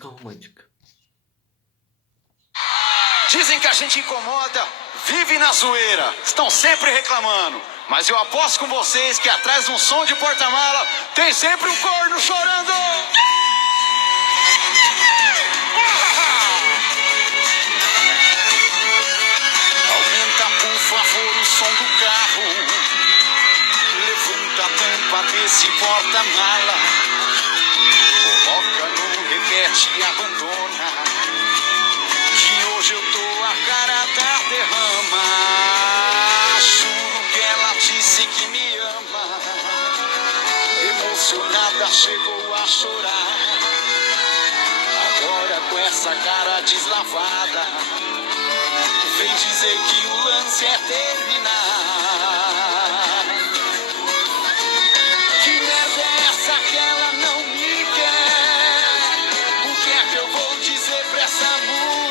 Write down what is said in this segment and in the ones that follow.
Romântica. Dizem que a gente incomoda, vive na zoeira, estão sempre reclamando. Mas eu aposto com vocês que atrás de um som de porta-mala tem sempre um corno chorando. Aumenta, por favor, o som do carro. Levanta a tampa desse porta-mala. Coloca no repete e abandona. Que hoje eu tô a cara da derrama. Juro que ela disse que me ama. Emocionada chegou a chorar. Agora com essa cara deslavada, vem dizer que o lance é terminar. Que merda é essa que ela não me quer? O que é que eu vou dizer pra essa mulher?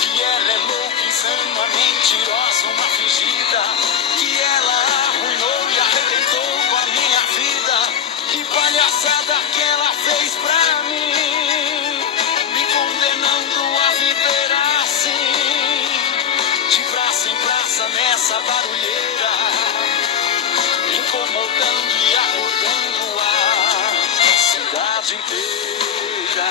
Que ela é louca, insana, mentirosa, uma fingida. Que ela arruinou e arrebentou com a minha vida. Que palhaçada que ela fez pra mim, me condenando a viver assim, de praça em praça nessa barulheira, incomodando e acordando a cidade inteira.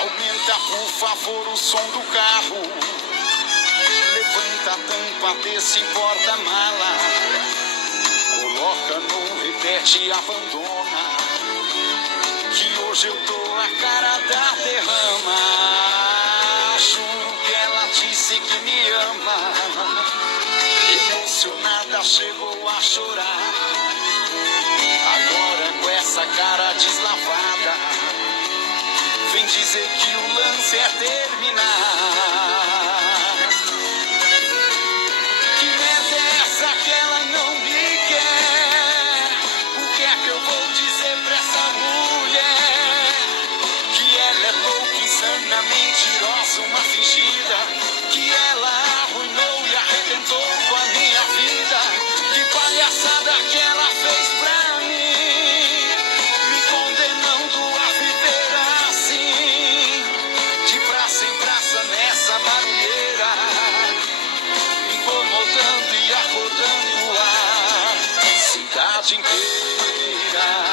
Aumenta, por favor, o som do carro. Levanta a tampa desse porta-mala. Coloca no repete e abandona. Que hoje eu tô a cara da derrama. Juro que ela disse que me ama. Emocionada chegou a chorar. Agora com essa cara deslavada, vem dizer que o lance é terminar. Que merda é essa que ela não me quer? O que é que eu vou dizer pra essa mulher? Que ela é louca, insana, mentirosa, uma fingida. Que ela arruinou e arrebentou com a minha vida. Que palhaçada que ela fez pra mim, me condenando a viver assim, de praça em praça nessa barulheira, incomodando e acordando a cidade inteira.